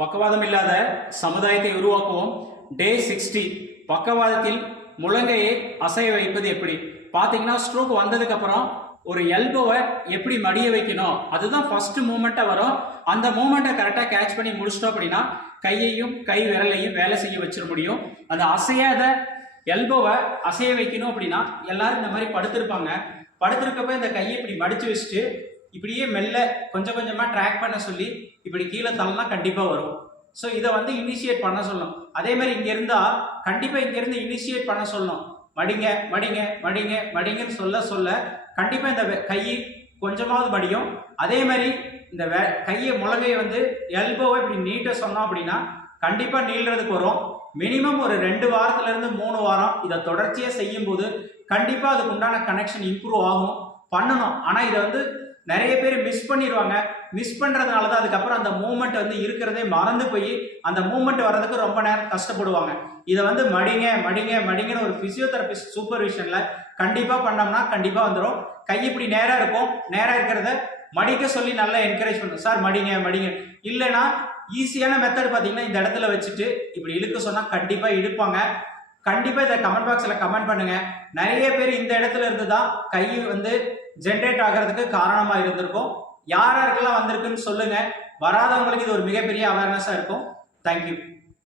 பக்கவாதம் இல்லாத சமுதாயத்தை உருவாக்குவோம். டே சிக்ஸ்டி பக்கவாதத்தில் முழங்கையை அசைய வைப்பது எப்படி? பார்த்தீங்கன்னா ஸ்ட்ரோக் வந்ததுக்கு அப்புறம் ஒரு எல்போவை எப்படி மடிய வைக்கணும்? அதுதான் ஃபர்ஸ்ட் மூமெண்ட்டாக வரும். அந்த மூமெண்ட்டை கரெக்டாக கேட்ச் பண்ணி முடிச்சிட்டோம் அப்படின்னா கையையும் கை விரலையும் வேலை செய்ய வச்சிட முடியும். அந்த அசையாத எல்போவை அசைய வைக்கணும் அப்படின்னா எல்லாரும் இந்த மாதிரி படுத்திருப்பாங்க. படுத்திருக்கப்ப இந்த கையை இப்படி மடிச்சு வச்சுட்டு இப்படியே மெல்ல கொஞ்சம் கொஞ்சமாக ட்ராக் பண்ண சொல்லி இப்படி கீழே தள்ளனா கண்டிப்பாக வரும். ஸோ இதை வந்து இனிஷியேட் பண்ண சொல்லணும். அதே மாதிரி இங்கே இருந்தால் கண்டிப்பாக இங்கேருந்து இனிஷியேட் பண்ண சொல்லணும். மடிங்க மடிங்க மடிங்க மடிங்கன்னு சொல்ல சொல்ல கண்டிப்பாக இந்த கை கொஞ்சமாவது மடியும். அதே மாதிரி இந்த வே கையை முழங்கையை வந்து எல்போவை இப்படி நீட்ட சொன்னோம் அப்படின்னா கண்டிப்பாக நீள்றதுக்கு வரும். மினிமம் ஒரு ரெண்டு வாரத்துலேருந்து மூணு வாரம் இதை தொடர்ச்சியாக செய்யும் போது அதுக்கு உண்டான கனெக்ஷன் இம்ப்ரூவ் ஆகும். பண்ணணும். ஆனால் இதை வந்து நிறைய பேர் மிஸ் பண்ணிடுவாங்க மிஸ் பண்ணுறதுனால தான் அதுக்கப்புறம் அந்த மூமெண்ட் வந்து இருக்கிறதே மறந்து போய் அந்த மூமெண்ட் வர்றதுக்கு ரொம்ப நேரம் கஷ்டப்படுவாங்க. இதை வந்து மடிங்க மடிங்க மடிங்கன்னு ஒரு ஃபிசியோதெரபிஸ்ட் சூப்பர்விஷனில் கண்டிப்பாக பண்ணோம்னா கண்டிப்பாக வந்துடும் கை இப்படி நேராக இருக்கும். நேராக இருக்கிறத மடிக்க சொல்லி நல்லா என்கரேஜ் பண்ணும். சார் மடிங்க மடிங்க. இல்லைன்னா ஈஸியான மெத்தட் பார்த்தீங்கன்னா இந்த இடத்துல வச்சுட்டு இப்படி இழுக்க சொன்னால் கண்டிப்பாக இழுப்பாங்க. கண்டிப்பாக இதை கமெண்ட் பாக்ஸில் கமெண்ட் பண்ணுங்க. நிறைய பேர் இந்த இடத்துல இருந்து தான் கை வந்து ஜென்ரேட் ஆகிறதுக்கு காரணமாக இருந்திருக்கும். யார் யாருக்கெல்லாம் வந்திருக்குன்னு சொல்லுங்க. வராதவங்களுக்கு இது ஒரு மிகப்பெரிய அவேர்னஸாக இருக்கும். தேங்க்யூ